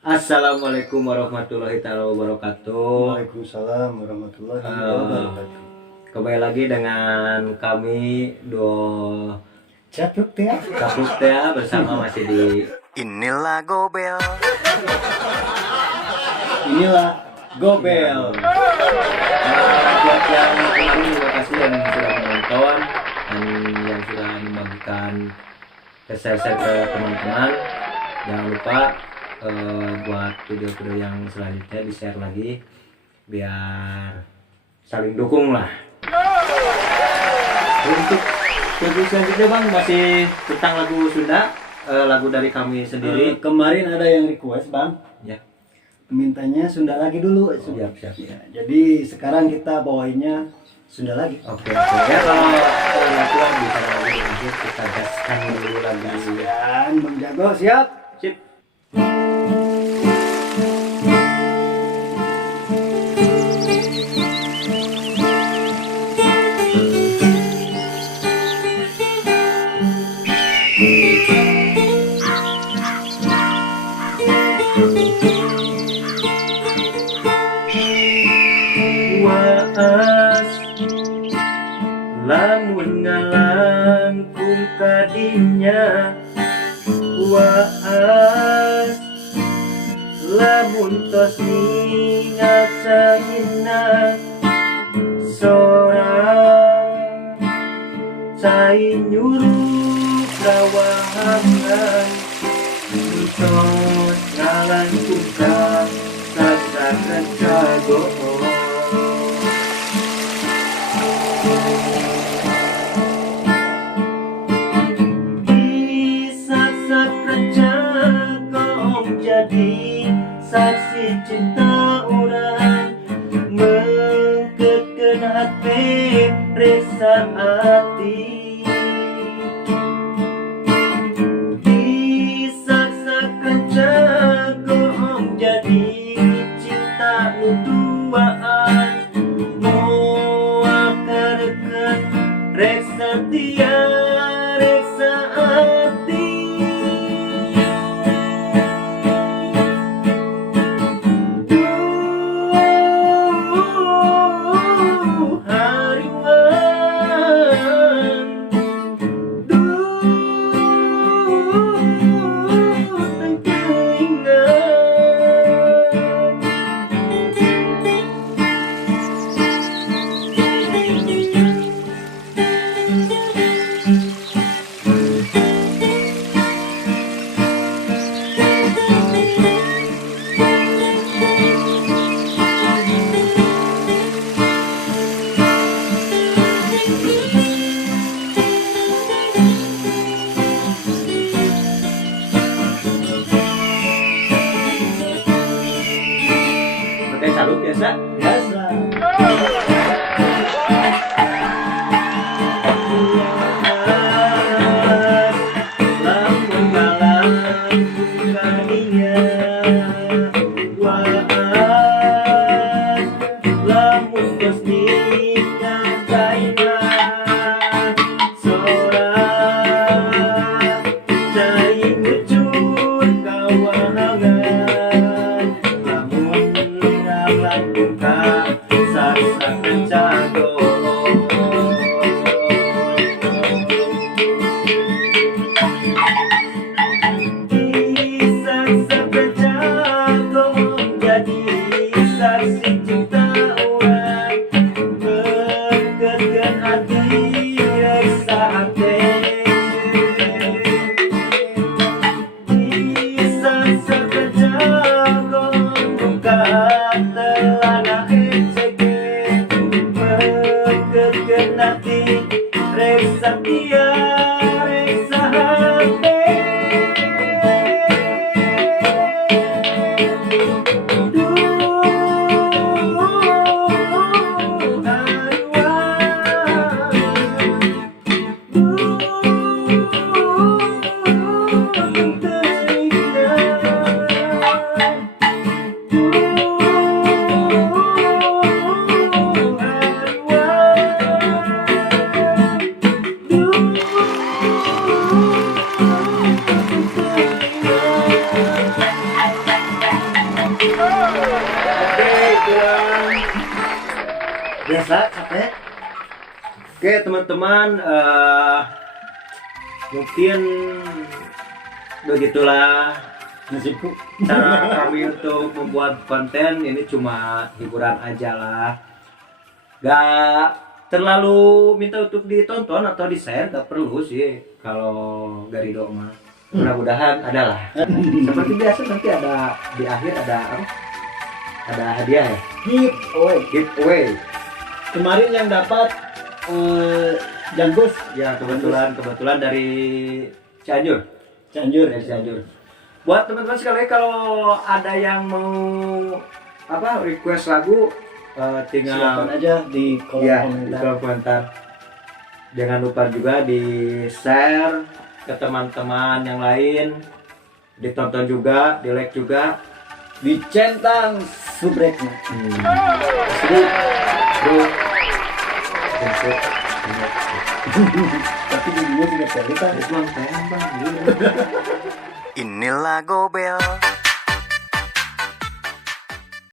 Assalamualaikum warahmatullahi wabarakatuh. Waalaikumsalam warahmatullahi wabarakatuh. Kembali lagi dengan kami dua Capluk ya. Capluk Tea bersama masih di Inilah Gobel. Inilah Gobel. Buat yang kemarin terima kasih yang sudah menonton dan yang sudah membagikan share ke teman-teman. Jangan lupa buat video-video yang selanjutnya di share lagi biar saling dukung lah. Untuk video selanjutnya Bang masih tentang lagu Sunda, lagu dari kami sendiri. Kemarin ada yang request Bang, Ya, mintanya Sunda lagi dulu. siap. Ya, jadi sekarang kita bawainnya Sunda lagi. Oke. Ya kalau lagu bisa lagi lanjut kita gaskan dulu lagi. Dan Bang Jago siap. Sip. Waas lamun ngalangkung kadinya, waas lamun tos ningal caina, sorang cai nyuruh rawahangan, tos ngalangkung ka sasaran cago. Jadi saksi cinta orang mengkekeun hati resa hati, disaksakan jago jadi cinta nuduaan moal kareket resa tia resa hati. Pakai salut biasa. Biasa. Lamun ngalangkung kadinya, waas lamun tos ningal caina, sorang cai ngucur kawahangan, lamun ngalangkung biasa capek. Oke teman-teman, mungkin begitulah Nasibku. cara kami untuk membuat konten. Ini cuma hiburan aja lah, gak terlalu minta untuk ditonton atau di share, gak perlu sih kalau Garido mah. Mudah-mudahan adalah seperti biasa, nanti ada di akhir ada apa? Ada hadiah ya, giveaway. Kemarin yang dapat Janggus Ya kebetulan dari Cianjur. Cianjur. Dari Cianjur. Buat teman-teman sekalian, kalau ada yang mau apa request lagu, tinggal Silakan aja di kolom ya, di komentar. kolom komentar. Jangan lupa juga di share ke teman-teman yang lain, ditonton juga, di like juga. Dicentang subreknya. Asli, bro. Untuk Tapi jadinya juga cerita. Islam tembang. Inilah Gobel.